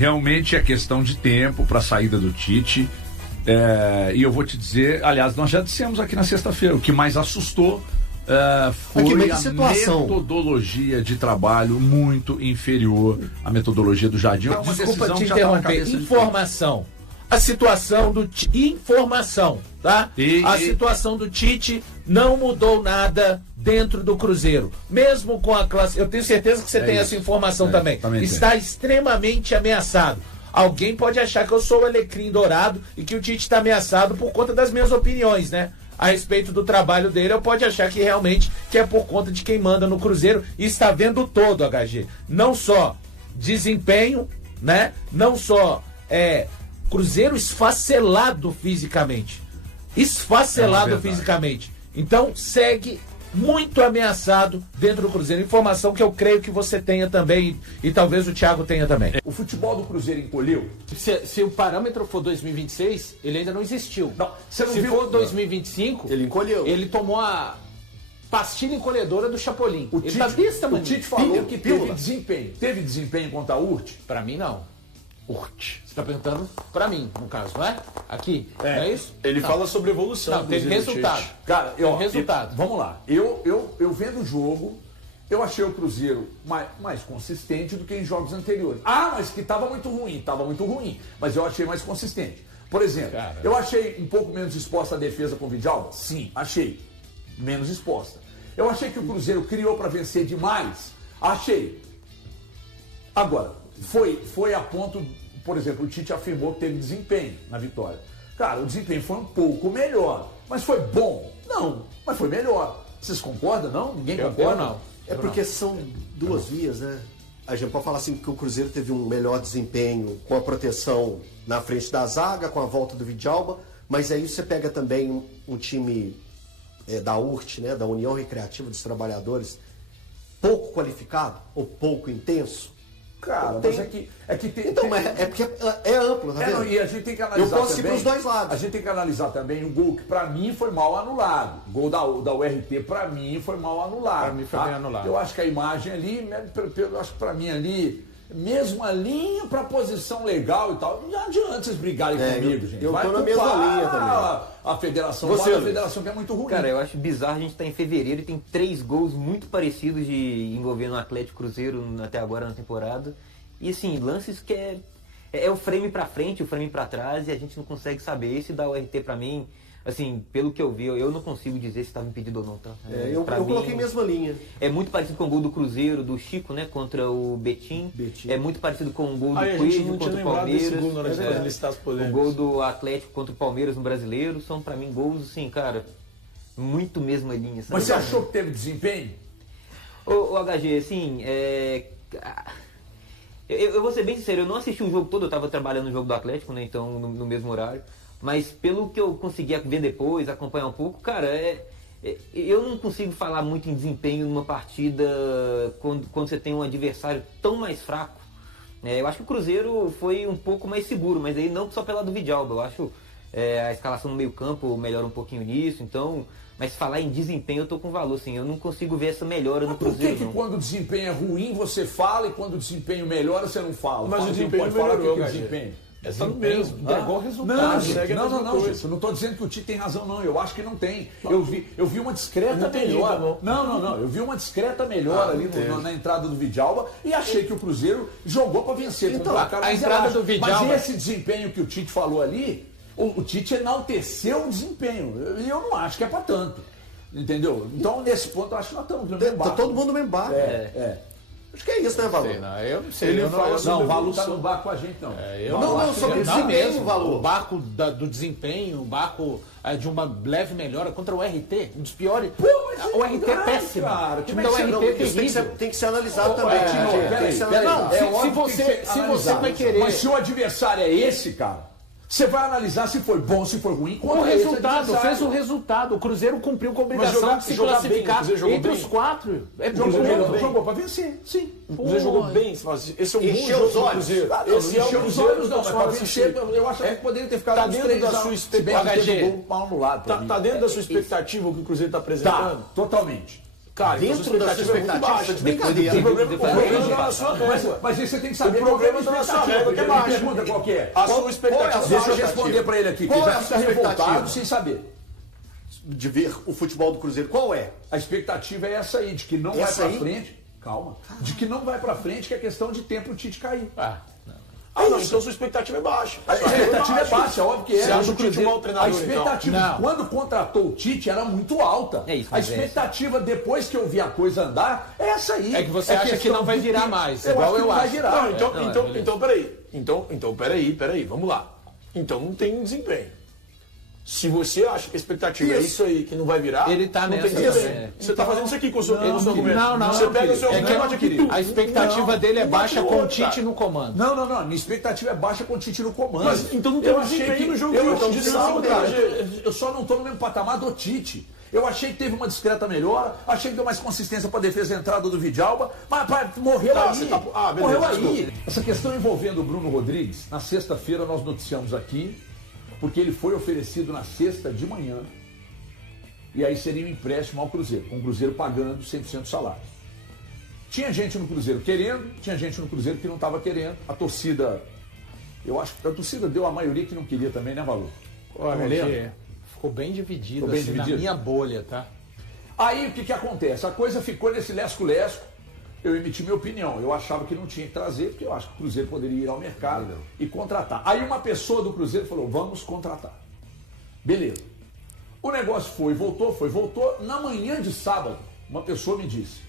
realmente é questão de tempo para a saída do Tite. E eu vou te dizer, aliás, nós já dissemos aqui na sexta-feira, o que mais assustou foi a metodologia de trabalho muito inferior à metodologia do Jardim. Desculpa te interromper, informação. A situação do informação, tá? A situação do Tite não mudou nada dentro do Cruzeiro. Mesmo com a classe, eu tenho certeza que você tem essa informação também. Está extremamente ameaçado. Alguém pode achar que eu sou o alecrim dourado e que o Tite está ameaçado por conta das minhas opiniões, né? A respeito do trabalho dele, eu pode achar que realmente que é por conta de quem manda no Cruzeiro e está vendo todo, HG. Não só desempenho, né? Não só Cruzeiro esfacelado fisicamente. Esfacelado fisicamente. Então, segue muito ameaçado dentro do Cruzeiro. Informação que eu creio que você tenha também e talvez o Thiago tenha também. O futebol do Cruzeiro encolheu? Se o parâmetro for 2026, ele ainda não existiu. Não, você não Se viu? for 2025, ele encolheu. Ele tomou a pastilha encolhedora do Chapolin. O Tite falou que pílula. teve desempenho. Teve desempenho contra a URT? Pra mim, não. Você está perguntando pra mim, no caso, não é? Aqui, não é isso? Ele fala sobre evolução. Não, teve resultado. Cara, resultado. Vamos lá. Eu vendo o jogo, eu achei o Cruzeiro mais consistente do que em jogos anteriores. Mas que estava muito ruim. Mas eu achei mais consistente. Por exemplo, eu achei um pouco menos exposta a defesa com o Vidalba? Sim, achei. Menos exposta. Eu achei que o Cruzeiro criou para vencer demais? Achei. Agora, foi a ponto, por exemplo, o Tite afirmou que teve desempenho na vitória. Cara, o desempenho foi um pouco melhor, mas foi bom? Não, mas foi melhor. Vocês concordam, não? Ninguém concorda? Não. É porque são duas vias, né? A gente pode falar assim que o Cruzeiro teve um melhor desempenho com a proteção na frente da zaga, com a volta do Vidalba, mas aí você pega também um time da URT, né, da União Recreativa dos Trabalhadores, pouco qualificado ou pouco intenso. Cara, mas é que tem... Então, mas é porque é amplo, tá vendo? E a gente tem que analisar eu posso ir para os dois lados. A gente tem que analisar também o gol que pra mim foi mal anulado. O gol da URT pra mim foi mal anulado. Pra mim foi bem anulado. Eu acho que a imagem ali, eu acho que pra mim ali, mesmo a linha pra posição legal e tal, não adianta vocês brigarem comigo, gente. Eu tô na mesma linha também. A federação, a federação que é muito ruim. Cara, eu acho bizarro, a gente tá em fevereiro e tem 3 gols muito parecidos envolvendo o Atlético Cruzeiro até agora na temporada. E assim, lances que é o frame pra frente, o frame pra trás, e a gente não consegue saber. Esse da URT pra mim, assim, pelo que eu vi, eu não consigo dizer se estava impedido ou não, tá? Eu coloquei a mesma linha. É muito parecido com o gol do Cruzeiro, do Chico, né, contra o Betim. É muito parecido com o gol do Coelho contra o Palmeiras. O gol do Atlético contra o Palmeiras no Brasileiro. São pra mim gols, assim, cara, muito mesma linha. Sabe? Mas você achou que teve desempenho? O HG, assim, eu vou ser bem sincero, eu não assisti o jogo todo, eu estava trabalhando no jogo do Atlético, né, então no mesmo horário, mas pelo que eu consegui ver depois, acompanhar um pouco, cara, eu não consigo falar muito em desempenho numa partida quando você tem um adversário tão mais fraco. Eu acho que o Cruzeiro foi um pouco mais seguro, mas aí não só pela do Vidalba, eu acho a escalação no meio campo melhora um pouquinho nisso, então... Mas falar em desempenho eu tô com valor, assim, eu não consigo ver essa melhora no Cruzeiro. Por que quando o desempenho é ruim você fala e quando o desempenho melhora você não fala? Mas o desempenho pode falar melhorou, que é desempenho. É só mesmo, entregou o resultado. Não, gente, eu não estou dizendo que o Tite tem razão, não. Eu acho que não tem. Eu vi uma discreta melhora. Não. Eu vi uma discreta melhora ali na entrada do Vidalba e achei que o Cruzeiro jogou para vencer. Então, a entrada do Vidalba... Mas esse desempenho que o Tite falou ali, o Tite enalteceu o desempenho. E eu não acho que é para tanto. Entendeu? Então, nesse ponto, eu acho que nós estamos no mesmo barco. Tá todo mundo no mesmo barco. Acho que é isso, né, Valor? Eu não sei. Ele fala não, o Valor está no barco com a gente, não. Não, sobre o desempenho, Valor. O barco do desempenho, o barco de uma leve melhora contra o RT, um dos piores. O RT é péssimo. Cara, o time da URT é terrível. Tem que ser analisado também. Se você vai querer... Mas se o adversário é esse, cara, você vai analisar se foi bom, se foi ruim. O resultado, fez o resultado. O Cruzeiro cumpriu com a obrigação de se classificar entre os 4. Jogou para vencer, sim. O Cruzeiro jogou bem. Esse é um bom jogo do Cruzeiro. Esse é o Cruzeiro, não, mas para vencer, eu acho que poderia ter ficado dentro da sua expectativa. Tá dentro da sua expectativa o que o Cruzeiro está apresentando? Tá, totalmente. Cara, dentro das expectativas, brincadeira. O problema está na sua régua. Mas aí você tem que saber. O problema está na sua régua, que é baixo. Pergunta qual que é. A sua expectativa. Deixa eu responder para ele aqui. Qual que é já a fica sua revoltado expectativa? sem saber. De ver o futebol do Cruzeiro, qual é? A expectativa é essa aí, de que não vai Essa pra aí? frente. Calma. De que não vai pra frente, que é questão de tempo o Tite cair. Não, então sua expectativa é baixa. A expectativa é baixa, óbvio que é. Você acha o Tite um mau A treinador, expectativa, então? Não. quando contratou o Tite, era muito alta. É isso, a mas expectativa, depois que eu vi a coisa andar, é essa aí. É que você acha que questão não vai do virar tempo. mais, Eu igual acho que eu não vai acho. virar. Então, peraí. Então, peraí, vamos lá. Então não tem desempenho. Se você acha que a expectativa é isso aí, que não vai virar, Ele tá não nessa tem desempenho. também. Você tá fazendo isso aqui com o seu argumento. Não, Você pega o seu é que argumento e bate aqui tudo. a expectativa dele é baixa com o Tite no comando. Não. Minha expectativa é baixa com o Tite no comando. Mas, então não tem desempenho no jogo. Eu só não estou no mesmo patamar do Tite. Eu achei que teve uma discreta melhora, achei que deu mais consistência para a defesa da entrada do Vidalba, mas morreu aí. Beleza, morreu aí. desculpa. Essa questão envolvendo o Bruno Rodrigues, na sexta-feira nós noticiamos aqui, porque ele foi oferecido na sexta de manhã, e aí seria um empréstimo ao Cruzeiro, com o Cruzeiro pagando 100% do salário. Tinha gente no Cruzeiro querendo, tinha gente no Cruzeiro que não estava querendo. A torcida, eu acho que a torcida deu a maioria que não queria também, né, Valor? Olha, ficou bem dividido, Ficou bem assim, dividido? na minha bolha, tá? Aí o que acontece? A coisa ficou nesse lesco-lesco. Eu emiti minha opinião. Eu achava que não tinha que trazer, porque eu acho que o Cruzeiro poderia ir ao mercado e contratar. Aí uma pessoa do Cruzeiro falou, vamos contratar. Beleza. O negócio foi, voltou. Na manhã de sábado, uma pessoa me disse,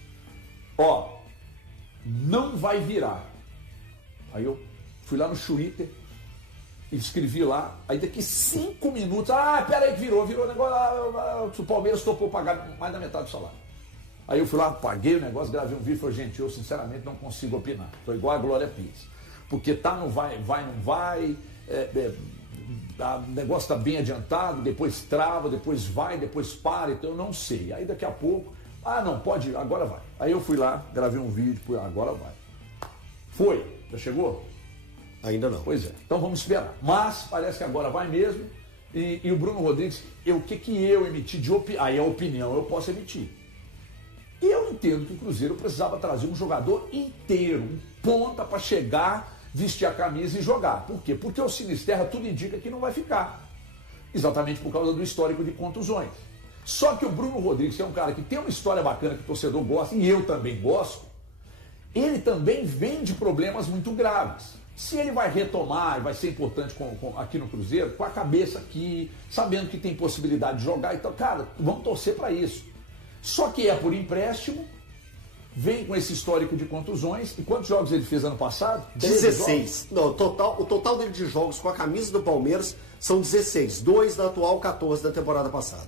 não vai virar. Aí eu fui lá no Twitter, escrevi lá, aí daqui 5 minutos, peraí que virou o negócio, o Palmeiras topou pagar mais da metade do salário. Aí eu fui lá, paguei o negócio, gravei um vídeo e falei, gente, eu sinceramente não consigo opinar. Estou igual a Glória Pires. Porque não vai, o negócio está bem adiantado, depois trava, depois vai, depois para, então eu não sei. Aí daqui a pouco, não, pode ir, agora vai. Aí eu fui lá, gravei um vídeo, agora vai. Foi, já chegou? Ainda não. Pois é, então vamos esperar. Mas parece que agora vai mesmo. E o Bruno Rodrigues, o que eu emiti de opinião? Aí a opinião eu posso emitir. E eu entendo que o Cruzeiro precisava trazer um jogador inteiro, um ponta para chegar, vestir a camisa e jogar. Por quê? Porque o Sinisterra tudo indica que não vai ficar. Exatamente por causa do histórico de contusões. Só que o Bruno Rodrigues, que é um cara que tem uma história bacana que o torcedor gosta, e eu também gosto, ele também vem de problemas muito graves. Se ele vai retomar e vai ser importante aqui no Cruzeiro, com a cabeça aqui, sabendo que tem possibilidade de jogar, então, cara, vamos torcer para isso. Só que é por empréstimo, vem com esse histórico de contusões. E quantos jogos ele fez ano passado? 16. Não, o total dele de jogos com a camisa do Palmeiras são 16. 2 da atual, 14 da temporada passada.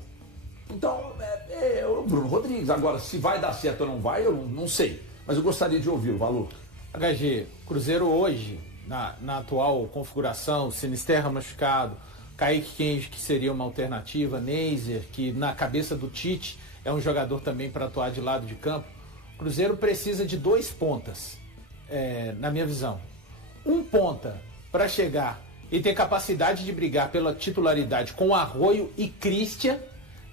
Então, é o Bruno Rodrigues. Agora, se vai dar certo ou não vai, eu não sei. Mas eu gostaria de ouvir o Valor. HG, Cruzeiro hoje, na atual configuração, Sinisterra machucado, Kaique Kenji, que seria uma alternativa, Neiser, que na cabeça do Tite é um jogador também para atuar de lado de campo. O Cruzeiro precisa de 2 pontas, na minha visão. Um ponta para chegar e ter capacidade de brigar pela titularidade com Arroio e Christian,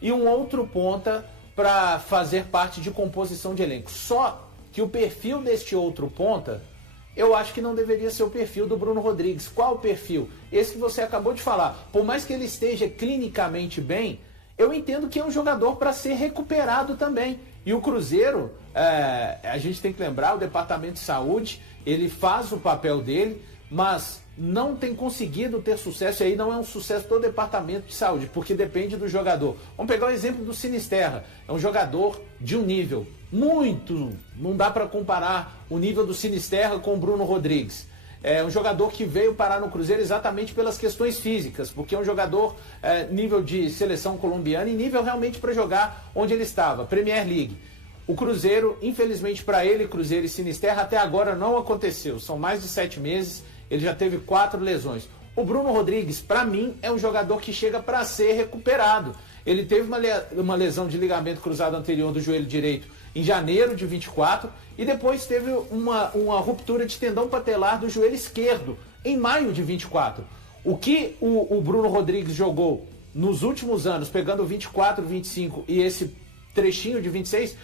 e um outro ponta para fazer parte de composição de elenco. Só que o perfil deste outro ponta, eu acho que não deveria ser o perfil do Bruno Rodrigues. Qual o perfil? Esse que você acabou de falar. Por mais que ele esteja clinicamente bem, eu entendo que é um jogador para ser recuperado também. E o Cruzeiro, a gente tem que lembrar, o Departamento de Saúde, ele faz o papel dele, mas não tem conseguido ter sucesso, e aí não é um sucesso do Departamento de Saúde, porque depende do jogador. Vamos pegar o exemplo do Sinisterra. É um jogador de um nível muito, não dá para comparar o nível do Sinisterra com o Bruno Rodrigues. É um jogador que veio parar no Cruzeiro exatamente pelas questões físicas, porque é um jogador nível de seleção colombiana e nível realmente para jogar onde ele estava, Premier League. O Cruzeiro, infelizmente para ele, Cruzeiro e Sinisterra, até agora não aconteceu. São mais de 7 meses, ele já teve 4 lesões. O Bruno Rodrigues, para mim, é um jogador que chega para ser recuperado. Ele teve uma lesão de ligamento cruzado anterior do joelho direito em janeiro de 24 e depois teve uma ruptura de tendão patelar do joelho esquerdo em maio de 24. O que o Bruno Rodrigues jogou nos últimos anos, pegando 24, 25 e esse trechinho de 26,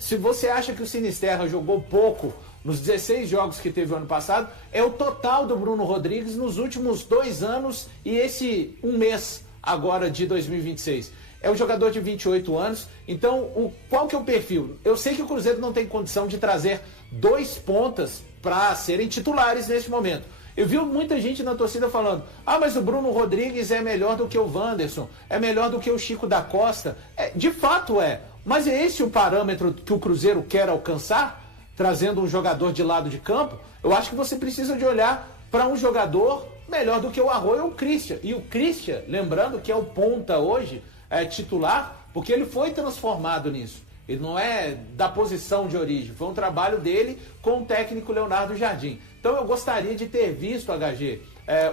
Se você acha que o Sinisterra jogou pouco nos 16 jogos que teve o ano passado, é o total do Bruno Rodrigues nos últimos 2 anos e esse um mês agora de 2026. É um jogador de 28 anos, então qual que é o perfil? Eu sei que o Cruzeiro não tem condição de trazer 2 pontas para serem titulares neste momento. Eu vi muita gente na torcida falando, mas o Bruno Rodrigues é melhor do que o Wanderson, é melhor do que o Chico da Costa. De fato é, mas é esse o parâmetro que o Cruzeiro quer alcançar? Trazendo um jogador de lado de campo? Eu acho que você precisa de olhar para um jogador melhor do que o Arroio ou o Christian. E o Christian, lembrando que é o ponta hoje, titular, porque ele foi transformado nisso. Ele não é da posição de origem, foi um trabalho dele com o técnico Leonardo Jardim. Então eu gostaria de ter visto, HG,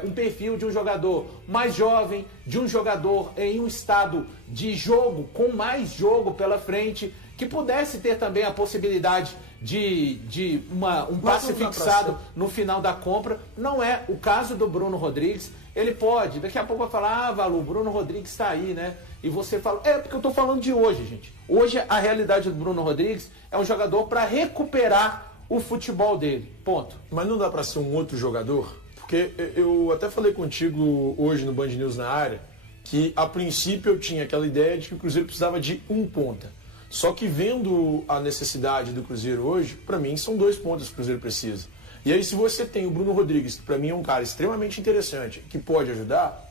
um perfil de um jogador mais jovem, de um jogador em um estado de jogo, com mais jogo pela frente, que pudesse ter também a possibilidade de um passe fixado no final da compra. Não é o caso do Bruno Rodrigues. Ele pode, daqui a pouco vai falar, Valu, o Bruno Rodrigues está aí, né? E você fala, porque eu estou falando de hoje, gente. Hoje a realidade do Bruno Rodrigues é um jogador para recuperar o futebol dele, ponto. Mas não dá para ser um outro jogador? Porque eu até falei contigo hoje no Band News na área, que a princípio eu tinha aquela ideia de que o Cruzeiro precisava de um ponta. Só que vendo a necessidade do Cruzeiro hoje, para mim são 2 pontas que o Cruzeiro precisa. E aí se você tem o Bruno Rodrigues, que para mim é um cara extremamente interessante, que pode ajudar.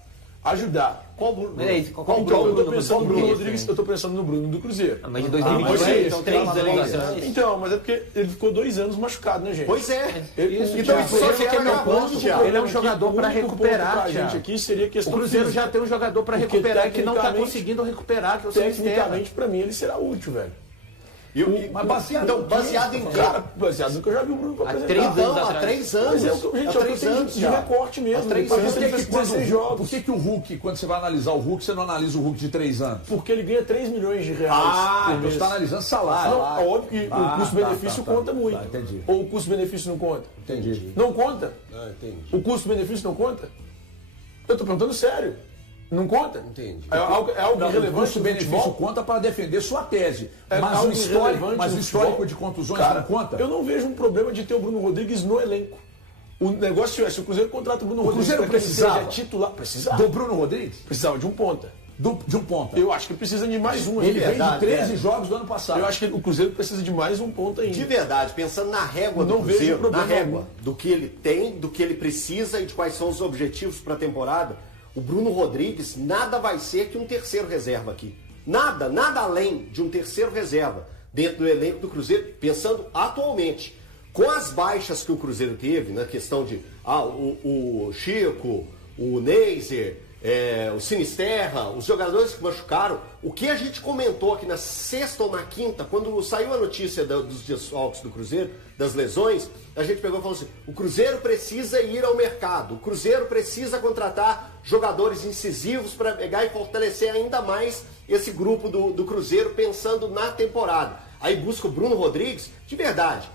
Qual Bruno? Qual Bruno? Eu tô pensando no Bruno Rodrigues, eu tô pensando no Bruno do Cruzeiro. Mas de 2023, então 3 anos. Então, mas é porque ele ficou 2 anos machucado, né, gente? Pois é. Então, só que é meu ponto, ele é um jogador para recuperar, a gente aqui seria questão o Cruzeiro física. já tem um jogador para recuperar que não está conseguindo recuperar, que é o tecnicamente, para mim, ele será útil, velho. Mas baseado em quê? Baseado no que eu já vi o Bruno apresentar. Há 3 anos. Gente, há 3 anos de recorte mesmo. Há 3 anos. Por que o Hulk, quando você vai analisar o Hulk, você não analisa o Hulk de 3 anos? Porque ele ganha 3 milhões de reais. Então você está analisando salário. Não, é óbvio que o custo-benefício conta muito. Entendi. Ou o custo-benefício não conta? Entendi. Não conta? Entendi. O custo-benefício não conta? Eu estou perguntando sério. Não conta? Entendi. É algo irrelevante. O custo-benefício conta para defender sua tese. Mas o histórico de contusões não conta? Eu não vejo um problema de ter o Bruno Rodrigues no elenco. O negócio é, se o Cruzeiro contrata o Bruno Rodrigues para que ele seja titular, precisava. Do Bruno Rodrigues? Precisava de um ponta. De um ponta. Eu acho que precisa de mais um. Ele veio de 13 jogos do ano passado. Eu acho que o Cruzeiro precisa de mais um ponta ainda. De verdade, pensando na régua do Cruzeiro, na régua do que ele tem, do que ele precisa e de quais são os objetivos para a temporada, o Bruno Rodrigues nada vai ser que um terceiro reserva aqui. Nada além de um terceiro reserva dentro do elenco do Cruzeiro, pensando atualmente. Com as baixas que o Cruzeiro teve, na questão de o Chico, o Neiser, o Sinisterra, os jogadores que machucaram, o que a gente comentou aqui na sexta ou na quinta, quando saiu a notícia dos desfalques do Cruzeiro, das lesões, a gente pegou e falou assim, o Cruzeiro precisa ir ao mercado, o Cruzeiro precisa contratar jogadores incisivos para pegar e fortalecer ainda mais esse grupo do Cruzeiro pensando na temporada. Aí busca o Bruno Rodrigues, de verdade,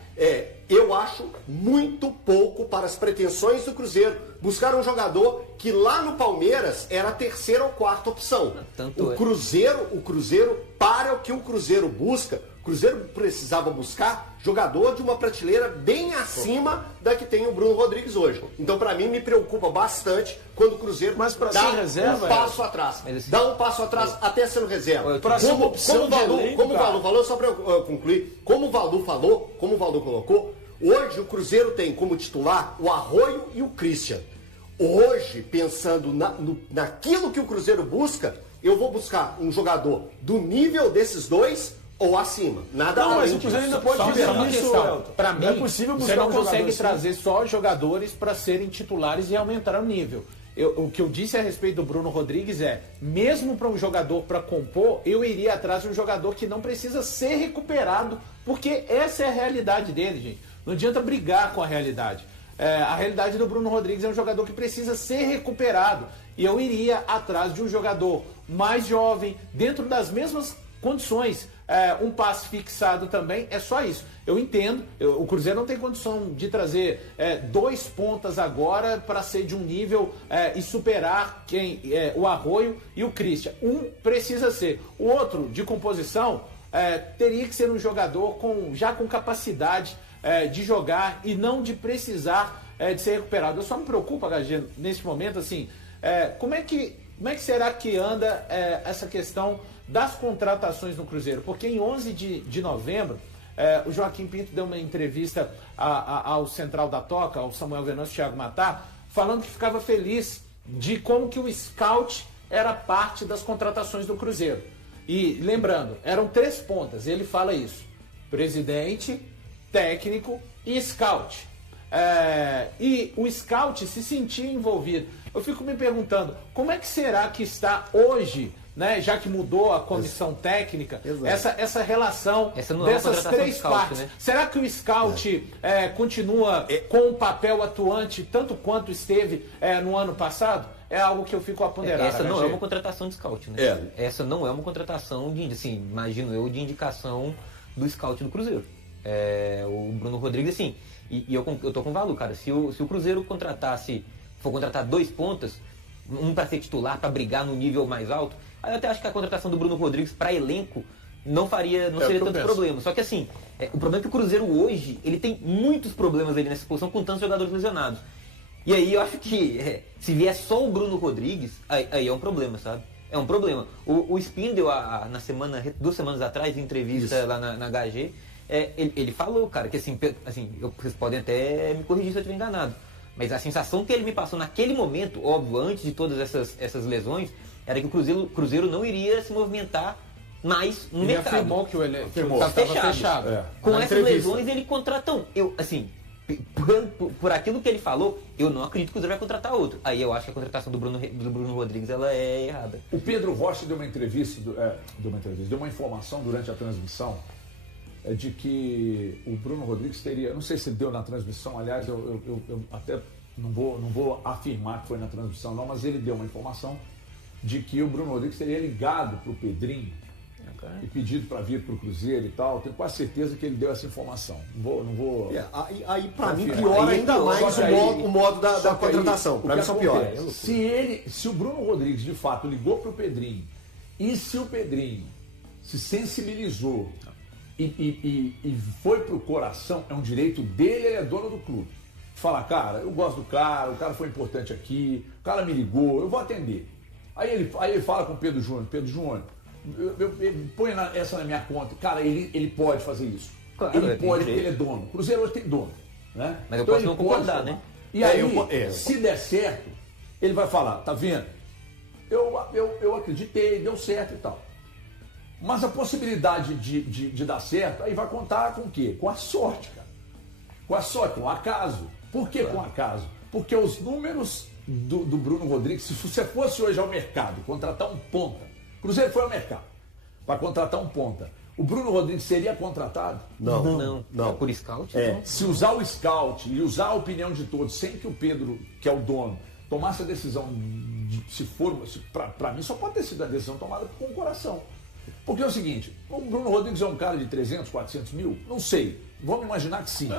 eu acho muito pouco para as pretensões do Cruzeiro buscar um jogador que lá no Palmeiras era a terceira ou quarta opção. O Cruzeiro, para o que o Cruzeiro busca, o Cruzeiro precisava buscar jogador de uma prateleira bem acima da que tem o Bruno Rodrigues hoje. Então, para mim, me preocupa bastante quando o Cruzeiro dá um passo atrás. Dá um passo atrás até sendo reserva. Como o Valu falou, só para eu concluir, como o Valu colocou, hoje o Cruzeiro tem como titular o Arroio e o Christian. Hoje, pensando naquilo que o Cruzeiro busca, eu vou buscar um jogador do nível desses dois ou acima. Nada não, mas o Cruzeiro ainda pode fazer isso, para mim, é possível buscar você não consegue assim. trazer só jogadores para serem titulares e aumentar o nível. O que eu disse a respeito do Bruno Rodrigues mesmo para um jogador para compor, eu iria atrás de um jogador que não precisa ser recuperado, porque essa é a realidade dele, gente. Não adianta brigar com a realidade. A realidade do Bruno Rodrigues é um jogador que precisa ser recuperado. E eu iria atrás de um jogador mais jovem, dentro das mesmas condições. Um passe fixado também, é só isso. Eu entendo, o Cruzeiro não tem condição de trazer 2 pontas agora para ser de um nível e superar o Arroio e o Christian. Um precisa ser. O outro, de composição, teria que ser um jogador já com capacidade de jogar e não de precisar de ser recuperado. Eu só me preocupo, HG, nesse momento, assim, como é que será que anda essa questão das contratações no Cruzeiro? Porque em 11 de novembro, o Joaquim Pinto deu uma entrevista ao Central da Toca, ao Samuel Venâncio e Thiago Matar, falando que ficava feliz de como que o scout era parte das contratações do Cruzeiro. E lembrando, eram 3 pontas, ele fala isso: presidente, técnico e scout. E o scout se sentia envolvido. Eu fico me perguntando, como é que será que está hoje, né, já que mudou a comissão técnica, essa relação dessas 3 partes? Né? Será que o scout continua com um papel atuante tanto quanto esteve no ano passado? É algo que eu fico a ponderar. Essa não é uma contratação de scout, né? Essa não é uma contratação assim, imagino eu, de indicação do scout do Cruzeiro. O Bruno Rodrigues, assim, e eu tô com valor, cara. Se o Cruzeiro for contratar 2 pontas, um para ser titular, para brigar no nível mais alto, aí eu até acho que a contratação do Bruno Rodrigues para elenco não seria tanto problema. Só que assim, o problema é que o Cruzeiro hoje, ele tem muitos problemas ali nessa posição com tantos jogadores lesionados. E aí eu acho que se vier só o Bruno Rodrigues, aí é um problema, sabe? É um problema. O Spindel, 2 semanas atrás, em entrevista lá na HG, ele falou, cara, que assim, vocês podem até me corrigir se eu estiver enganado, mas a sensação que ele me passou naquele momento, óbvio, antes de todas essas lesões, era que o Cruzeiro não iria se movimentar mais no mercado. Ele afirmou que estava fechado. Com essas lesões, ele contrata por aquilo que ele falou, eu não acredito que o Cruzeiro vai contratar outro. Aí eu acho que a contratação do Bruno Rodrigues ela é errada. O Pedro Rocha deu uma informação durante a transmissão de que o Bruno Rodrigues teria, não sei se ele deu na transmissão, aliás, eu até não vou afirmar que foi na transmissão não, mas ele deu uma informação de que o Bruno Rodrigues teria ligado para o Pedrinho e pedido para vir para o Cruzeiro e tal. Tenho quase certeza que ele deu essa informação. Não vou. Aí para mim piora ainda mais o modo da contratação. Para mim só piora. Se o Bruno Rodrigues de fato ligou para o Pedrinho e se o Pedrinho se sensibilizou e foi pro coração, é um direito dele, ele é dono do clube. Fala, cara, eu gosto do cara, o cara foi importante aqui, o cara me ligou, eu vou atender. Aí ele fala com o Pedro Júnior, põe essa na minha conta. Cara, ele pode fazer isso. Claro, ele pode, porque ele é dono. O Cruzeiro hoje tem dono. Né? Mas eu posso não concordar, né? E aí, se der certo, ele vai falar, tá vendo? Eu acreditei, deu certo e tal. Mas a possibilidade de dar certo, aí vai contar com o quê? Com a sorte, cara. Com a sorte, com o acaso. Por que com o acaso? Porque os números do Bruno Rodrigues, se você fosse hoje ao mercado contratar um ponta, o Cruzeiro foi ao mercado para contratar um ponta, o Bruno Rodrigues seria contratado? Não. É por scout? Se usar o scout e usar a opinião de todos, sem que o Pedro, que é o dono, tomasse a decisão, para mim só pode ter sido a decisão tomada com o coração. Porque é o seguinte, o Bruno Rodrigues é um cara de 300, 400 mil? Não sei. Vamos imaginar que sim.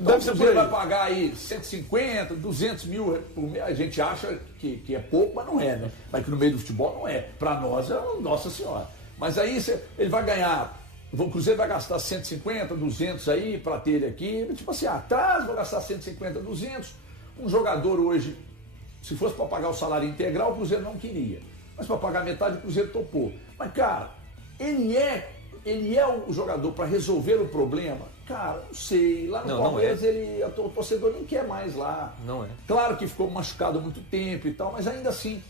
Então o Cruzeiro vai pagar aí 150, 200 mil por mês. A gente acha que é pouco, mas não é, né? Mas que no meio do futebol não é. Para nós é Nossa Senhora. Mas aí ele vai ganhar, o Cruzeiro vai gastar 150, 200 aí para ter ele aqui. Tipo assim, atrás vou gastar 150, 200. Um jogador hoje, se fosse para pagar o salário integral, o Cruzeiro não queria. Mas para pagar metade, o Cruzeiro topou. Mas, cara, ele é o jogador para resolver o problema? Cara, não sei. Lá no Palmeiras, o torcedor nem quer mais lá. Não é. Claro que ficou machucado há muito tempo e tal, mas ainda assim,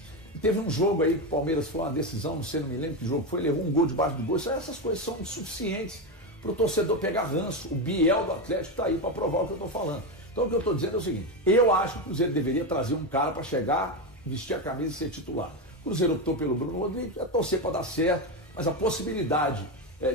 teve um jogo aí que o Palmeiras foi uma decisão, não sei, não me lembro que jogo foi, levou um gol debaixo do gol. Essas coisas são suficientes para o torcedor pegar ranço. O Biel do Atlético está aí para provar o que eu estou falando. Então o que eu estou dizendo é o seguinte, eu acho que o Cruzeiro deveria trazer um cara para chegar, vestir a camisa e ser titular. O Cruzeiro optou pelo Bruno Rodrigues, é torcer para dar certo, mas a possibilidade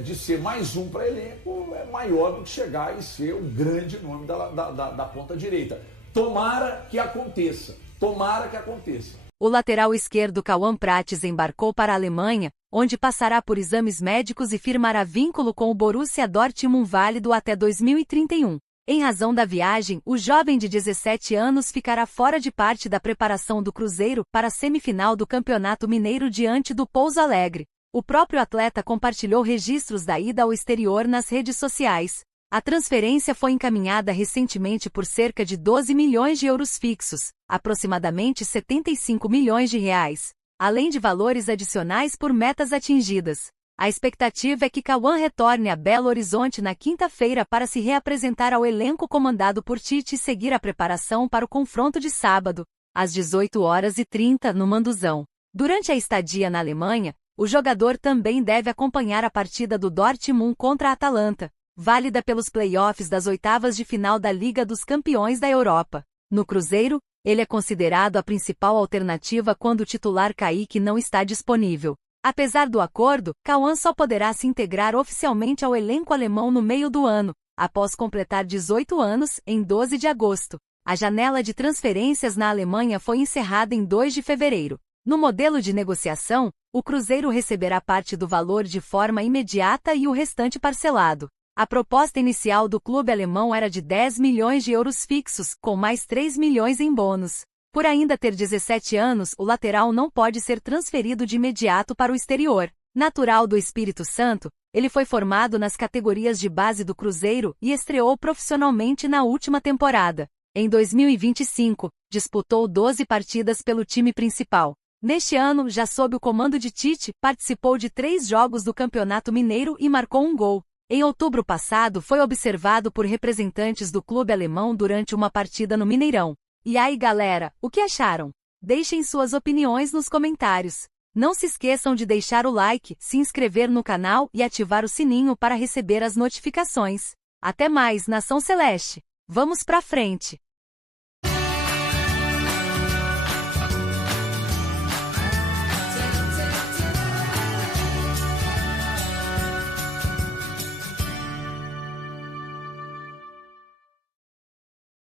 de ser mais um para elenco é maior do que chegar e ser o grande nome da ponta direita. Tomara que aconteça. Tomara que aconteça. O lateral esquerdo Cauã Prates embarcou para a Alemanha, onde passará por exames médicos e firmará vínculo com o Borussia Dortmund válido até 2031. Em razão da viagem, o jovem de 17 anos ficará fora de parte da preparação do Cruzeiro para a semifinal do Campeonato Mineiro diante do Pouso Alegre. O próprio atleta compartilhou registros da ida ao exterior nas redes sociais. A transferência foi encaminhada recentemente por cerca de 12 milhões de euros fixos, aproximadamente 75 milhões de reais, além de valores adicionais por metas atingidas. A expectativa é que Cauã retorne a Belo Horizonte na quinta-feira para se reapresentar ao elenco comandado por Tite e seguir a preparação para o confronto de sábado, às 18h30, no Manduzão. Durante a estadia na Alemanha, o jogador também deve acompanhar a partida do Dortmund contra a Atalanta, válida pelos play-offs das oitavas de final da Liga dos Campeões da Europa. No Cruzeiro, ele é considerado a principal alternativa quando o titular Kaique não está disponível. Apesar do acordo, Cauã só poderá se integrar oficialmente ao elenco alemão no meio do ano, após completar 18 anos, em 12 de agosto. A janela de transferências na Alemanha foi encerrada em 2 de fevereiro. No modelo de negociação, o Cruzeiro receberá parte do valor de forma imediata e o restante parcelado. A proposta inicial do clube alemão era de 10 milhões de euros fixos, com mais 3 milhões em bônus. Por ainda ter 17 anos, o lateral não pode ser transferido de imediato para o exterior. Natural do Espírito Santo, ele foi formado nas categorias de base do Cruzeiro e estreou profissionalmente na última temporada. Em 2025, disputou 12 partidas pelo time principal. Neste ano, já sob o comando de Tite, participou de 3 jogos do Campeonato Mineiro e marcou um gol. Em outubro passado, foi observado por representantes do clube alemão durante uma partida no Mineirão. E aí, galera, o que acharam? Deixem suas opiniões nos comentários. Não se esqueçam de deixar o like, se inscrever no canal e ativar o sininho para receber as notificações. Até mais, Nação Celeste! Vamos pra frente!